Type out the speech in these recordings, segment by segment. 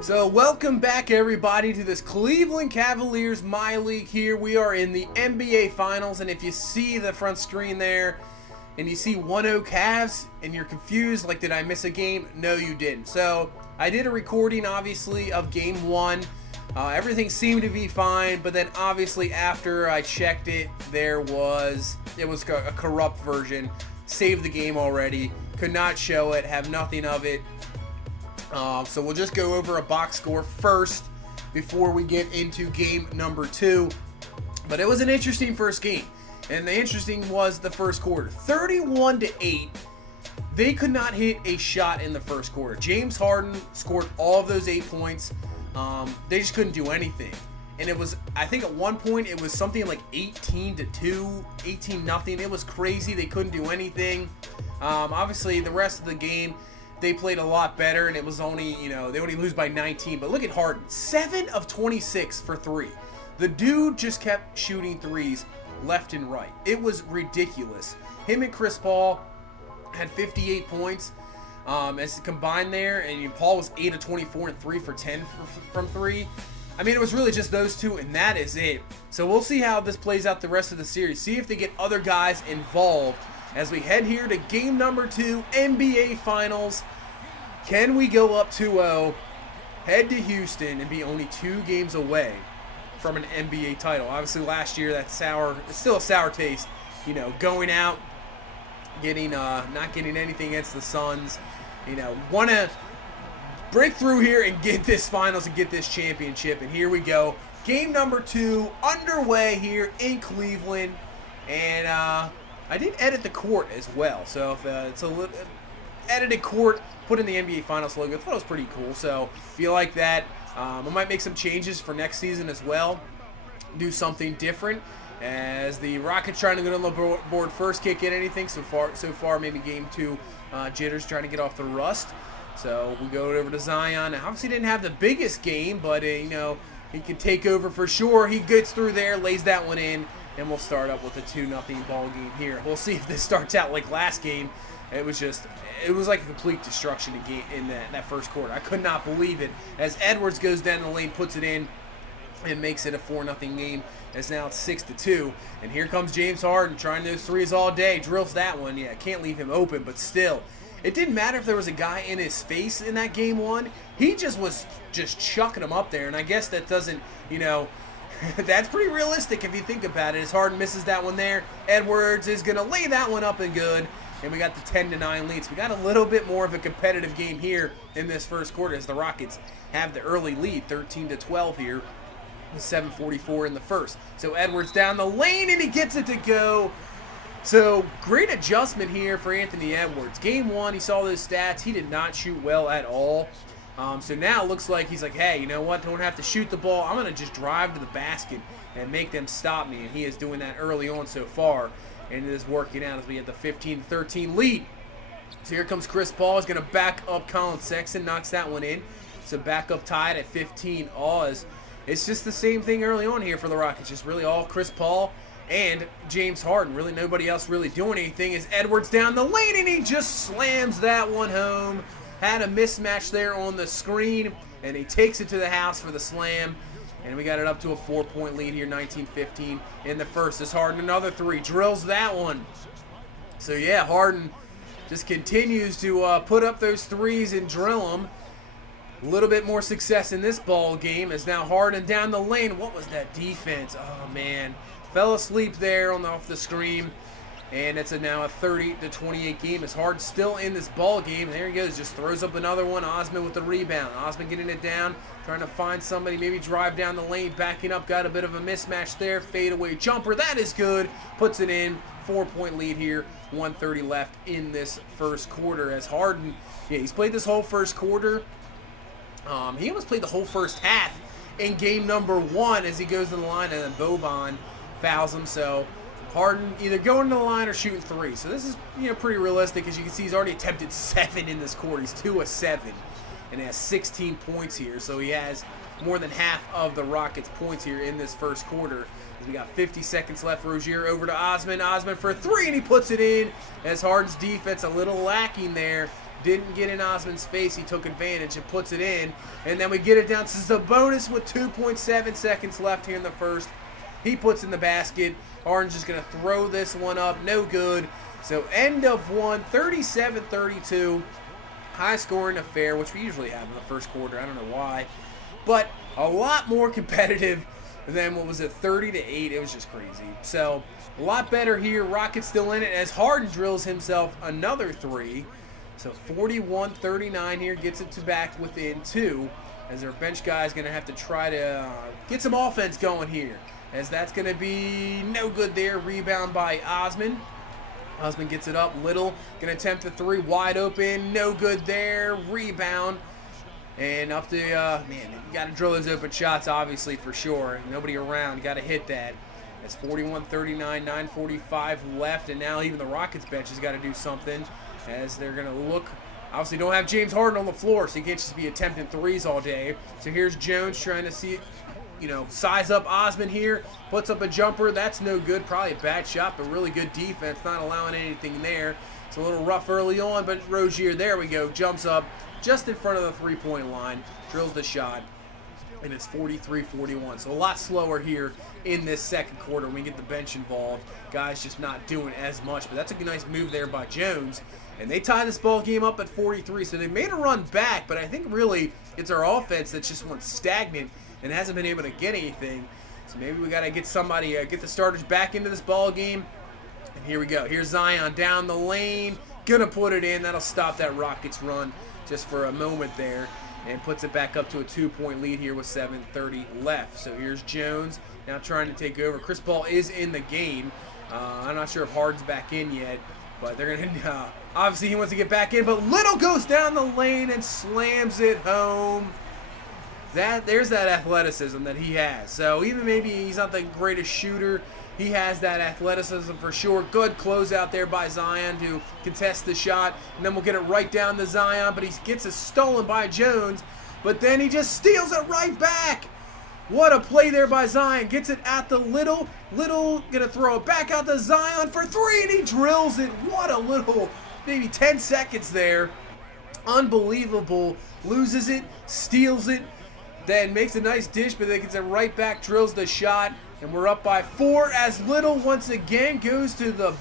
So welcome back everybody to this Cleveland Cavaliers MyLeague here. We are in the NBA Finals, and if you see the front screen there and you see 1-0 Cavs and you're confused like did I miss a game? No, you didn't. So I did a recording obviously of game 1. Everything seemed to be fine, but then obviously after I checked it, it was a corrupt version. Saved the game already, could not show it, have nothing of it. So we'll just go over a box score first before we get into game number 2. But it was an interesting first game, and the interesting was the first quarter. 31-8. They could not hit a shot in the first quarter. James Harden scored all of those 8 points. They just couldn't do anything. And it was, I think at one point it was something like 18-2, 18-0. It was crazy. They couldn't do anything. Obviously the rest of the game, they played a lot better, and it was only, they only lose by 19. But look at Harden, 7 of 26 for 3. The dude just kept shooting threes left and right. It was ridiculous. Him and Chris Paul had 58 points as combined there, and Paul was 8 of 24 and 3 for 10 from 3. I mean, it was really just those two, and that is it. So we'll see how this plays out the rest of the series. See if they get other guys involved as we head here to game number 2, NBA Finals. Can we go up 2-0, head to Houston, and be only 2 games away from an NBA title? Obviously, last year, it's still a sour taste. Going out, not getting anything against the Suns. Want to break through here and get this finals and get this championship. And here we go. Game number 2 underway here in Cleveland. And I did edit the court as well. So if it's a little edited court, put in the NBA Finals logo. I thought it was pretty cool. So if you like that, I might make some changes for next season as well. Do something different. As the Rockets trying to get on the board first, can't get anything so far. Maybe game 2 jitters, trying to get off the rust. So we go over to Zion. Obviously didn't have the biggest game, but he can take over for sure. He gets through there, lays that one in, and we'll start up with a 2-0 ball game here. We'll see if this starts out like last game. It was like a complete destruction in that first quarter. I could not believe it. As Edwards goes down the lane, puts it in, and makes it a 4-0 game. As now it's 6-2. And here comes James Harden trying those threes all day. Drills that one. Yeah, can't leave him open, but still. It didn't matter if there was a guy in his face in that game 1. He was chucking him up there. And I guess that doesn't, that's pretty realistic if you think about it. As Harden misses that one there, Edwards is going to lay that one up and good. And we got the 10-9 lead. So we got a little bit more of a competitive game here in this first quarter as the Rockets have the early lead, 13-12 here, with 7:44 in the first. So Edwards down the lane, and he gets it to go. So great adjustment here for Anthony Edwards. Game 1, he saw those stats. He did not shoot well at all. So now it looks like he's like, hey, you know what? Don't have to shoot the ball. I'm going to just drive to the basket and make them stop me. And he is doing that early on so far. And it is working out as we get the 15-13 lead. So here comes Chris Paul. He's going to back up Colin Sexton. Knocks that one in. So back up tied at 15 all. It's just the same thing early on here for the Rockets. Just really all Chris Paul and James Harden. Really nobody else really doing anything. As Edwards down the lane, and he just slams that one home. Had a mismatch there on the screen, and he takes it to the house for the slam. And we got it up to a 4-point lead here, 19-15 in the first. As Harden, another 3, drills that one. So yeah, Harden just continues to put up those threes and drill them. A little bit more success in this ball game as now Harden down the lane. What was that defense? Oh man, fell asleep there off the screen. And it's now a 30-28 game as Harden's still in this ball game. There he goes, just throws up another one. Osman with the rebound. Osman getting it down, trying to find somebody, maybe drive down the lane, backing up. Got a bit of a mismatch there. Fadeaway jumper, that is good. Puts it in. 4-point lead here. 1:30 left in this first quarter as Harden, he's played this whole first quarter. He almost played the whole first half in game number 1 as he goes to the line, and then Boban fouls him. So Harden either going to the line or shooting 3. So this is pretty realistic. As you can see, he's already attempted 7 in this quarter. He's 2 of 7 and has 16 points here. So he has more than half of the Rockets' points here in this first quarter. As we got 50 seconds left. Rozier over to Osman. Osman for 3, and he puts it in as Harden's defense a little lacking there. Didn't get in Osman's face. He took advantage and puts it in. And then we get it down to Sabonis with 2.7 seconds left here in the first. He puts in the basket. Harden's just going to throw this one up. No good. So end of one, 37-32. High scoring affair, which we usually have in the first quarter. I don't know why. But a lot more competitive than, what was it, 30-8. It was just crazy. So a lot better here. Rockets still in it as Harden drills himself another three. So 41-39 here, gets it to back within 2, as their bench guy is going to have to try to get some offense going here, as that's going to be no good there. Rebound by Osman. Osman gets it up. Little going to attempt the three, wide open, no good there. Rebound. And up to, man, you got to drill those open shots, obviously, for sure. Nobody around, you got to hit that. It's 41-39, 9:45 left, and now even the Rockets bench has got to do something, as they're going to look. Obviously don't have James Harden on the floor, so he can't just be attempting threes all day. So here's Jones trying to see, size up Osman here. Puts up a jumper. That's no good. Probably a bad shot, but really good defense. Not allowing anything there. It's a little rough early on, but Rozier, there we go, jumps up just in front of the three-point line. Drills the shot. And it's 43-41. So a lot slower here in this second quarter when we get the bench involved. Guys just not doing as much. But that's a nice move there by Jones. And they tie this ball game up at 43. So they made a run back. But I think really it's our offense that's just went stagnant and hasn't been able to get anything. So maybe we got to get somebody, get the starters back into this ball game. And here we go. Here's Zion down the lane. Gonna put it in. That'll stop that Rockets run just for a moment there. And puts it back up to a 2-point lead here with 7:30 left. So here's Jones now trying to take over. Chris Paul is in the game. I'm not sure if Harden's back in yet, but they're going to obviously he wants to get back in. But Little goes down the lane and slams it home. There's that athleticism that he has. So even maybe he's not the greatest shooter, he has that athleticism for sure. Good closeout there by Zion to contest the shot. And then we'll get it right down to Zion, but he gets it stolen by Jones. But then he just steals it right back. What a play there by Zion. Gets it at the Little. Little going to throw it back out to Zion for three, and he drills it. What a little, maybe 10 seconds there. Unbelievable. Loses it, steals it, then makes a nice dish, but then gets it right back, drills the shot. And we're up by 4 as Little once again goes to the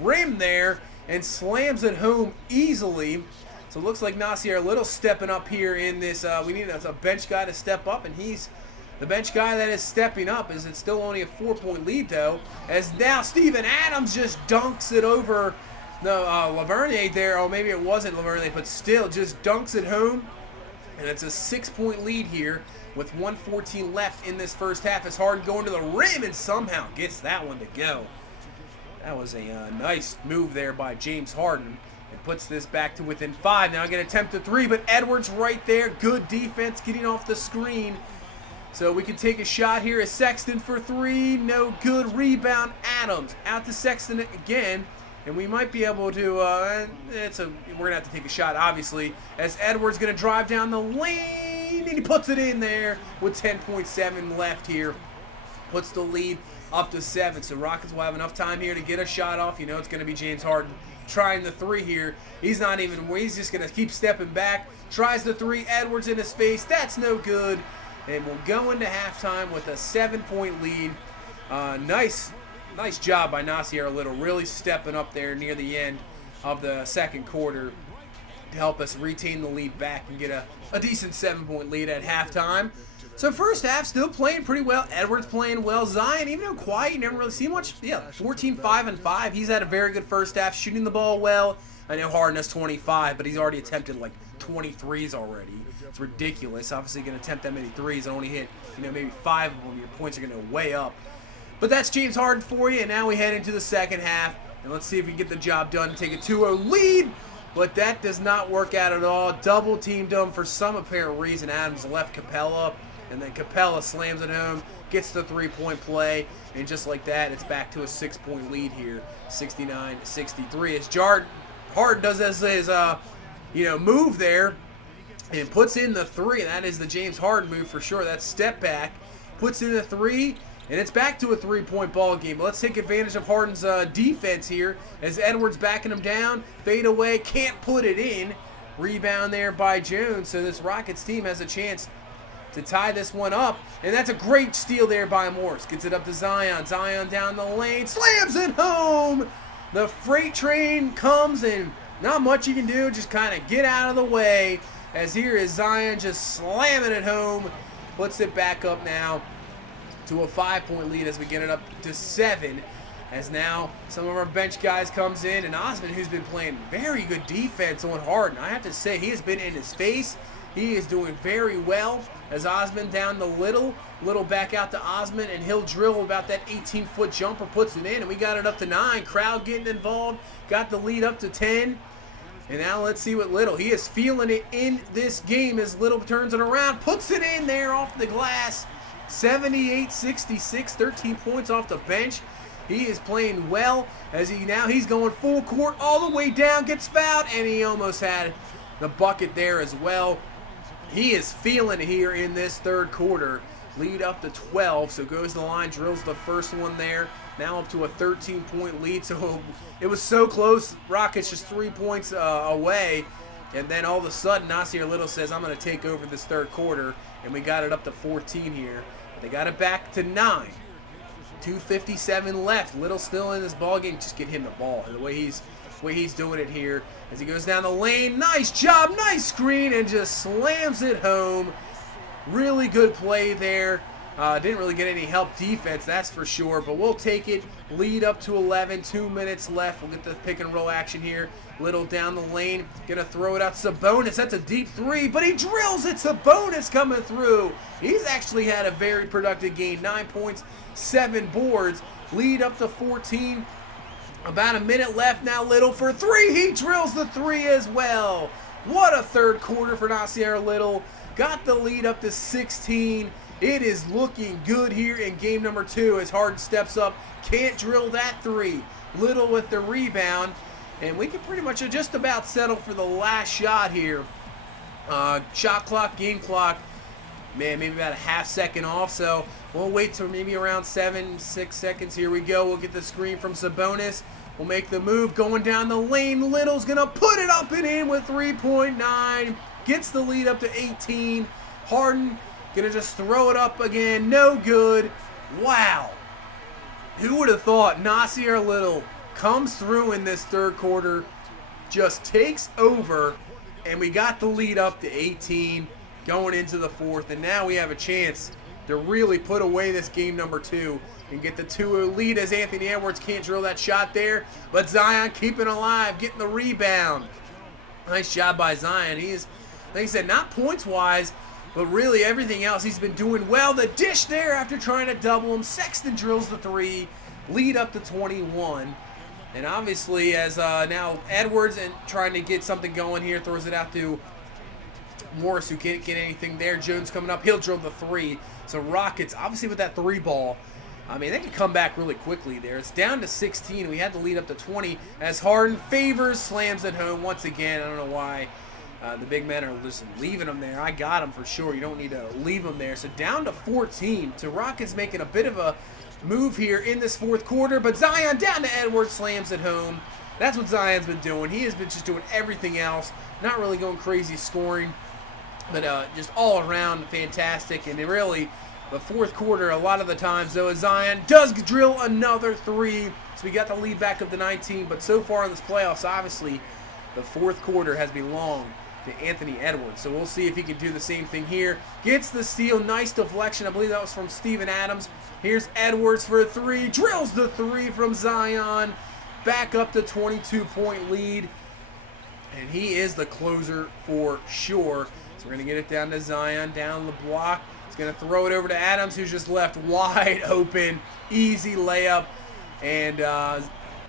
rim there and slams it home easily. So it looks like Nasir Little stepping up here in this. We need a bench guy to step up, and he's the bench guy that is stepping up. Is it still only a 4-point lead, though? As now Steven Adams just dunks it over the Laverne there. Oh, maybe it wasn't Laverne, but still just dunks it home. And it's a 6-point lead here with 1:14 left in this first half. As Harden going to the rim and somehow gets that one to go. That was a nice move there by James Harden. And puts this back to within 5. Now I'm going to attempt a 3, but Edwards right there. Good defense getting off the screen. So we can take a shot here as Sexton for 3. No good. Rebound Adams. Out to Sexton again. And we might be able to, we're going to have to take a shot, obviously, as Edwards going to drive down the lane, and he puts it in there with 10.7 left here. Puts the lead up to 7. So Rockets will have enough time here to get a shot off. You know it's going to be James Harden trying the 3 here. He's just going to keep stepping back. Tries the 3, Edwards in his face. That's no good. And we'll go into halftime with a 7-point lead. Nice job by Nasir Little, really stepping up there near the end of the second quarter to help us retain the lead back and get a decent 7-point lead at halftime. So first half, still playing pretty well. Edwards playing well. Zion, even though quiet, you never really see much. Yeah, 14, 5, and 5. He's had a very good first half, shooting the ball well. I know Harden has 25, but he's already attempted like 23s already. It's ridiculous. Obviously, going to attempt that many threes and only hit, maybe 5 of them. Your points are going to go way up. But that's James Harden for you, and now we head into the second half. And let's see if we can get the job done and take a 2-0 lead. But that does not work out at all. Double teamed him for some apparent reason. Adams left Capella, and then Capella slams it home, gets the 3-point play, and just like that, it's back to a 6-point lead here, 69-63. As Harden does his move there and puts in the 3, and that is the James Harden move for sure. That step back, puts in the 3. And it's back to a 3-point ball game. Let's take advantage of Harden's defense here as Edwards backing him down. Fade away, can't put it in. Rebound there by Jones, so this Rockets team has a chance to tie this one up. And that's a great steal there by Morris. Gets it up to Zion. Zion down the lane. Slams it home. The freight train comes and not much you can do. Just kind of get out of the way. As here is Zion just slamming it home. Puts it back up now to a 5-point lead as we get it up to 7. As now some of our bench guys comes in. And Osman, who's been playing very good defense on Harden. I have to say, he has been in his face. He is doing very well. As Osman down the Little back out to Osman, and he'll drill about that 18-foot jumper, puts it in, and we got it up to 9. Crowd getting involved, got the lead up to 10. And now let's see what Little, he is feeling it in this game as Little turns it around, puts it in there off the glass. 78-66, 13 points off the bench. He is playing well as he's going full court all the way down, gets fouled, and he almost had the bucket there as well. He is feeling it here in this third quarter. Lead up to 12, so goes to the line, drills the first one there. Now up to a 13-point lead, so it was so close. Rockets just 3 points away, and then all of a sudden, Nasir Little says, I'm going to take over this third quarter, and we got it up to 14 here. They got it back to 9. 2:57 left. Little still in this ball game. Just get him the ball. The way he's doing it here as he goes down the lane. Nice job, nice screen, and just slams it home. Really good play there. Didn't really get any help defense, that's for sure, but we'll take it. Lead up to 11, 2 minutes left. We'll get the pick and roll action here. Little down the lane, gonna throw it out. Sabonis, that's a deep 3, but he drills it. Sabonis coming through. He's actually had a very productive game. 9 points, 7 boards. Lead up to 14. About a minute left now. Little for 3. He drills the 3 as well. What a third quarter for Nasir Little. Got the lead up to 16. It is looking good here in game number 2 as Harden steps up. Can't drill that 3. Little with the rebound. And we can pretty much just about settle for the last shot here. Shot clock, game clock, man, maybe about a half second off. So we'll wait till maybe around 6 seconds. Here we go. We'll get the screen from Sabonis. We'll make the move going down the lane. Little's going to put it up and in with 3.9. Gets the lead up to 18. Harden going to just throw it up again. No good. Wow. Who would have thought Nasir Little comes through in this third quarter, just takes over, and we got the lead up to 18 going into the fourth, and now we have a chance to really put away this game number 2 and get the 2-0 lead as Anthony Edwards can't drill that shot there, but Zion keeping alive, getting the rebound. Nice job by Zion. He is, like I said, not points-wise, but really everything else he's been doing well. The dish there after trying to double him. Sexton drills the 3, lead up to 21. And obviously, as now Edwards and trying to get something going here, throws it out to Morris, who can't get anything there. Jones coming up, he'll drill the 3. So Rockets, obviously with that 3 ball, I mean, they can come back really quickly there. It's down to 16. We had to lead up to 20 as Harden favors, slams it home once again. I don't know why the big men are just leaving them there. I got them for sure. You don't need to leave them there. So down to 14. So Rockets making a bit of a move here in this fourth quarter, but Zion down to Edwards, slams it home. That's what Zion's been doing. He has been just doing everything else, not really going crazy scoring, but just all around fantastic. And really, the fourth quarter, a lot of the times, though, Zion does drill another 3, so we got the lead back up to 19. But so far in this playoffs, obviously, the fourth quarter has belonged to Anthony Edwards. So we'll see if he can do the same thing here. Gets the steal, nice deflection. I believe that was from Steven Adams. Here's Edwards for a 3, drills the 3 from Zion. Back up to 22-point lead. And he is the closer for sure. So we're going to get it down to Zion, down the block. He's going to throw it over to Adams, who's just left wide open. Easy layup. And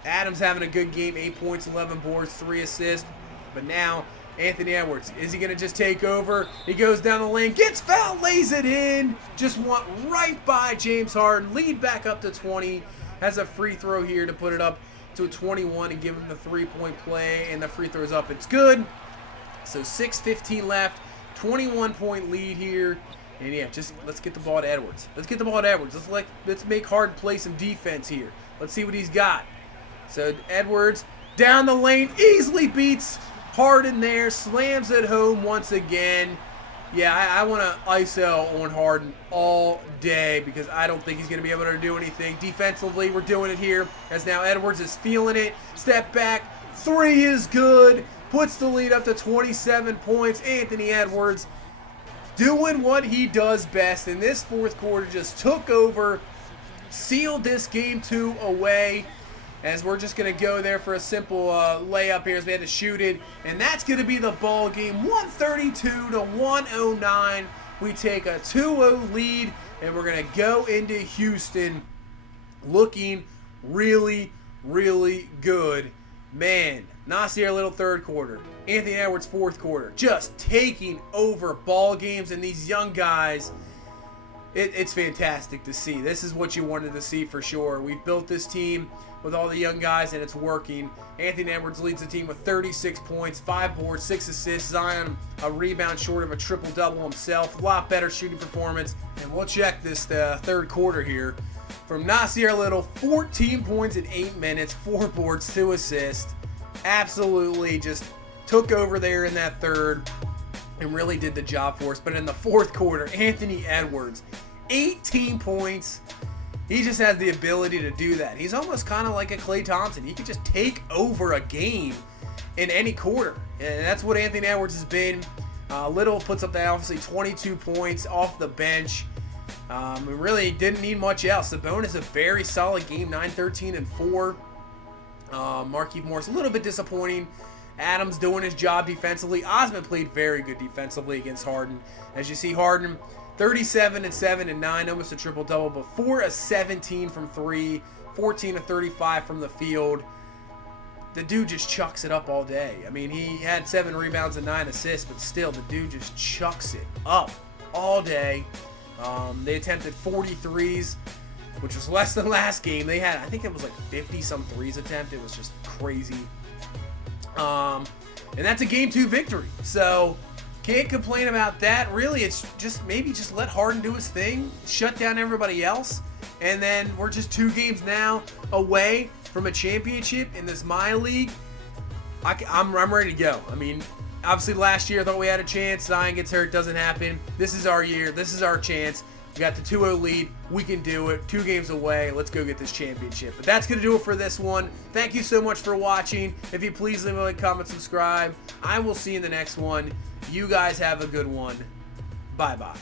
Adams having a good game, 8 points, 11 boards, 3 assists. But now Anthony Edwards, is he going to just take over? He goes down the lane, gets fouled, lays it in. Just went right by James Harden. Lead back up to 20. Has a free throw here to put it up to 21 and give him the 3-point play. And the free throw's up. It's good. So 6:15 left. 21-point lead here. And yeah, just let's get the ball to Edwards. Let's get the ball to Edwards. Let's make Harden play some defense here. Let's see what he's got. So Edwards down the lane, easily beats Harden there, slams it home once again. Yeah, I want to ISO on Harden all day because I don't think he's going to be able to do anything. Defensively, we're doing it here as now Edwards is feeling it. Step back, three is good. Puts the lead up to 27 points. Anthony Edwards doing what he does best in this fourth quarter, just took over, sealed this game 2 away. As we're just going to go there for a simple layup here as we had to shoot it. And that's going to be the ball game. 132 to 109. We take a 2-0 lead. And we're going to go into Houston looking really, really good. Man, Nasir Little third quarter. Anthony Edwards fourth quarter. Just taking over ball games. And these young guys, it's fantastic to see. This is what you wanted to see for sure. We've built this team with all the young guys, and it's working. Anthony Edwards leads the team with 36 points, 5 boards, 6 assists. Zion, a rebound short of a triple-double himself. A lot better shooting performance. And we'll check this third quarter here. From Nasir Little, 14 points in 8 minutes, 4 boards, 2 assists. Absolutely just took over there in that third and really did the job for us. But in the fourth quarter, Anthony Edwards, 18 points. He just has the ability to do that. He's almost kind of like a Klay Thompson. He could just take over a game in any quarter. And that's what Anthony Edwards has been. Little puts up that obviously 22 points off the bench. We really didn't need much else. Sabonis a very solid game, 9, 13, and 4. Markieff Morris a little bit disappointing. Adams doing his job defensively. Osman played very good defensively against Harden. As you see, Harden 37 and 7 and 9, almost a triple-double, but 4 of 17 from 3, 14 of 35 from the field. The dude just chucks it up all day. I mean, he had 7 rebounds and 9 assists, but still, the dude just chucks it up all day. They attempted 43s, which was less than last game. They had, I think it was like 50-some threes attempt. It was just crazy. And that's a Game 2 victory. So can't complain about that. Really, it's just maybe just let Harden do his thing, shut down everybody else, and then we're just 2 games now away from a championship in this MyLeague. I'm ready to go. I mean, obviously last year I thought we had a chance. Zion gets hurt, doesn't happen. This is our year. This is our chance. We got the 2-0 lead. We can do it. 2 games away. Let's go get this championship. But that's going to do it for this one. Thank you so much for watching. If you please leave a like, comment, subscribe. I will see you in the next one. You guys have a good one. Bye-bye.